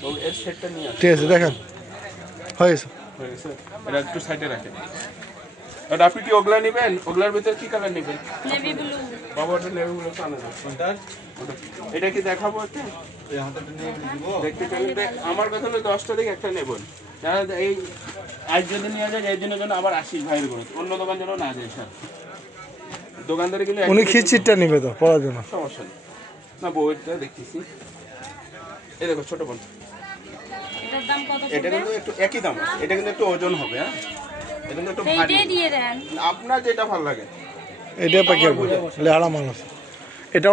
তো এর সেটটা নিয়ে আসুন। ঠিক আছে দেখেন হয়েছে। হয়ে গেছে, এটা একটু সাইডে রাখেন। আর আপনি কি ওগুলা নেবেন? ওগুলার ভিতরে কি কালার নেবেন? Navy blue. বাবা ওটা নেবে বলে আনা যাবে। এটা কি দেখাবো? দেখতে চাইলে আমার কথা হলো 10টা থেকে একটা নেবেন। যারা এই আজ যদি নিয়ে যায় এই দিনের জন্য আবার 80 ভাইয়ের করে অন্য দোকান যেন না যায় স্যার। দোকানদারে গেলে উনি খিচিটটা নিবে তো পড়ার জন্য। সমস্যা নেই না, বইটা দেখতেছি। এই দেখো ছোট বোন, এটার দাম কত এটা পড়বে? কিন্তু একটু একই দাম আছে, এটা কিন্তু একটু ওজন হবে। হ্যাঁ, এটা কিন্তু একটু ভারী। সেইটাই দিয়ে দেন। আপনার যেটা ভালো লাগে। এটা প্যাকেট লেহারা মাল আছে। এটা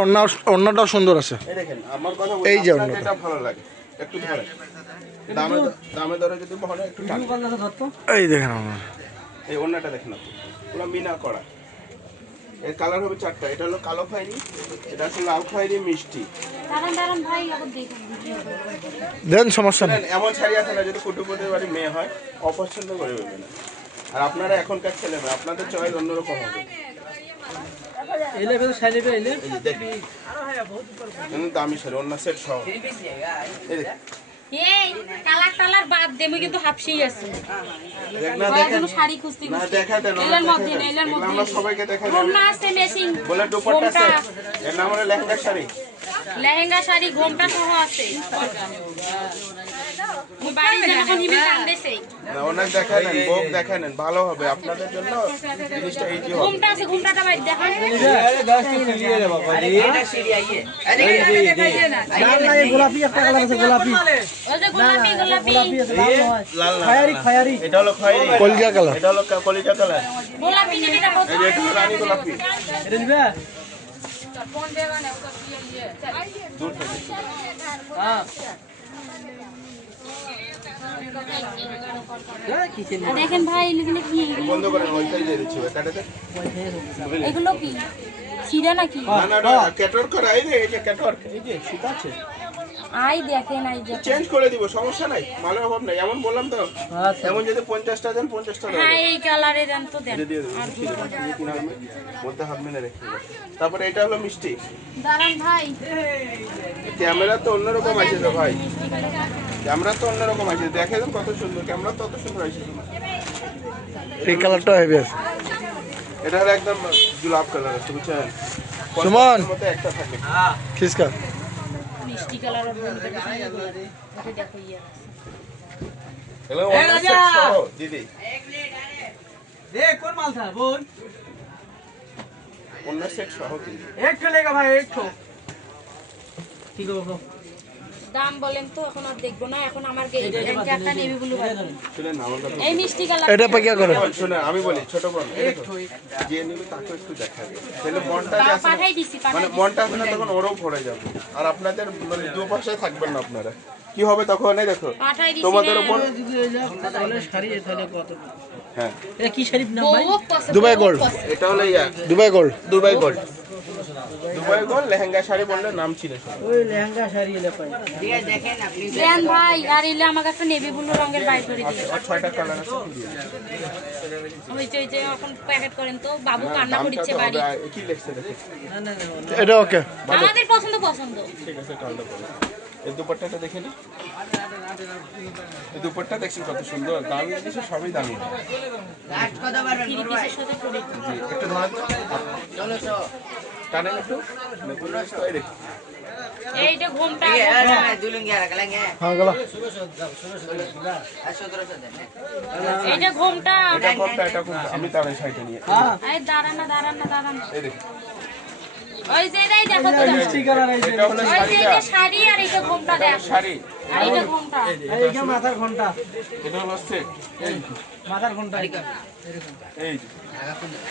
অন্যটাও সুন্দর আছে। এই দেখেন আমার কথা এই যে আপনার অন্যটা। যেটা ভালো লাগে একটু ধরে দামে দামে দরে যদি বহনে একটু টান। এই দেখেন আমার এই অন্যটা দেখেন আপনি, পুরো মিনা করা। এর কালার হবে 4টা। এটা হলো কালো খয়েরি, এটা হচ্ছে লাল খয়েরি মিষ্টি। দাঁড়ান ভাই, আবার দেখুন। দেন সমস্যা নেই। এমন শাড়ি আছে না যদি কুটুকুটির বাড়ি মেয়ে হয় অপছন্দ করে দেবে না। আর আপনারা এখনকার ছেলে মেয়ে, আপনাদের চয়েস অন্যরকম হবে। এই যে দেখি, কিন্তু দামি শাড়ি, অন্য সেট সহ। এই দেখেন, এই কালার বাদ দেমে কিন্তু হাফসেই আছে। না দেখেন, শাড়ি খুঁজতে না দেখাতেন, এলার মধ্যে না, এলার এগুলো মধ্যে আমরা সবাইকে দেখাই। ঘোমটা আছে মেশিং। বলে দুপাট্টা আছে, এর নাম হলো লেহেঙ্গা শাড়ি। লেহেঙ্গা শাড়ি ঘোমটা সহ আছে। মুই বাড়ি যখন হিবি কান্দেছে। না অনেক দেখাই নেন, বোক দেখাই নেন, ভালো হবে আপনাদের জন্য। জিনিসটা ইজি হবে। ঘোমটা আছে, ঘোমটাটা বাইরে দেখান। গোলাপি একটা কালার আছে, গোলাপি ওই যে গোলাপি লাল না, এটা হলো খয়েরি, কলজা কালার। এটা হলো কলিজা কালার। গোলাপি যেটা কত? এই যে এটা হলো রানী গোলাপি। এটা নিবে। দূর থেকে দেখেন ভাই, এগুলো কি? বন্ধ করেন, ওইটাই দিয়ে দিচ্ছি, ওইটাতে। এগুলো কি সিরা নাকি? না না না, ক্যাটওয়ার্ক করা। এই যে এটা ক্যাটওয়ার্ক, এই যে সুতা আছে, আই দেখেন, আই দেখেন। চেঞ্জ করে দিব, সমস্যা নাই, মালের অভাব নাই। এমন বললাম তো, এমন যদি 50টা দেন 50টা দেন। হ্যাঁ, এই কালারের দেন তো দেন। এটা দিয়ে দেবো, ঠিক আছে, বাকি কিনা হবে, মধ্যে হাত মেলে রেখে দেবো। তারপরে এটা হলো মিষ্টি। দাঁড়ান ভাই, ক্যামেরা তো অন্যরকম আছে তো ভাই, মিষ্টি কালার। ক্যামেরা তো অন্যরকম আছে। দেখে দেন কত সুন্দর, ক্যামেরা তো অত সুন্দর আছে। এই কালারটা হেভি আছে। এটা হলো একদম গোলাপ কালার আছে, বুঝছেন? সুমন। মতো একটা থাকে। খিসকা মিষ্টি কালার আর বলতে এটা দেখো ইয়া। এগুলো অন্য সেট সহ দিদি, কোন মাল থা বোন? অন্য সেট সহ দিদি। এক লেগা ভাই, এক কি করবো? দাম বলেন তো, এখন আর দেখবো না। এখন আমার একটা নেভি ব্লু ভাই। শুনেন না আমার কথা। এই মিষ্টি কালার। এটা প্যাকেট করে। শুনে আমি বলি, ছোট বোন, এই দেখো, যে নিবে তাকে একটু দেখাবে, তাহলে মনটা যে আছে না, পাঠাই দিছি, মানে পাঠাই। মনটা আছে না, তখন ওরও ভরে যাবে। আর আপনাদের মানে দুপাশে থাকবেন না আপনারা, কি হবে তখন? এই দেখো পাঠাই দিছি। তোমাদের উপর। শাড়ি তাহলে কত? হ্যাঁ, এটা কি শাড়ি নাম ভাই? Dubai gold. এটা হলো ইয়া Dubai gold. Dubai gold. Dubai gold lehenga sari বললে নাম ছিল সব। ওই লেহেঙ্গা শাড়ি এলে পাই। দেন ভাই, আর এলে আমাকে একটা নেভি ব্লু রঙের বাইর করে দিন। আর 6টা কালার আছে। ওই যে এখন প্যাকেট করেন তো, বাবু কান্না দামটা করছে তো বাড়ি। হবে, কি লিখছে দেখো। না না না, এটা ওকে। আমাদের পছন্দ পছন্দ। ঠিক আছে, কালটা বলো। এই দুপাট্টাটা দেখে নি, এই দুপাট্টা দেখছেন কত সুন্দর, দামি জিনিস সবই দামি। থ্রি পিসের সাথে পরে। জি, একটু ধরেন তো, টানেন একটু। এই দেখুন, এইটা ঘোমটা। হ্যাঁ গেল। এইটা ঘোমটা। এটা কোনটা? এটা কোনটা? আমি তার এই সাইডে নিয়ে। এই দাঁড়ান না, দাঁড়ান না, দাঁড়ান। এই দেখুন, ওই যে এটাই দেখো তো। মিষ্টি কালার এই এটা হলো ওই যে শাড়িটা, এটা শাড়ি আর এটা ঘোমটা দেখ। শাড়ি। আর এটা ঘোমটা। এইটা মাথার ঘন্টা, এটা হলো সেট। এই মাথার ঘন্টা এই যে।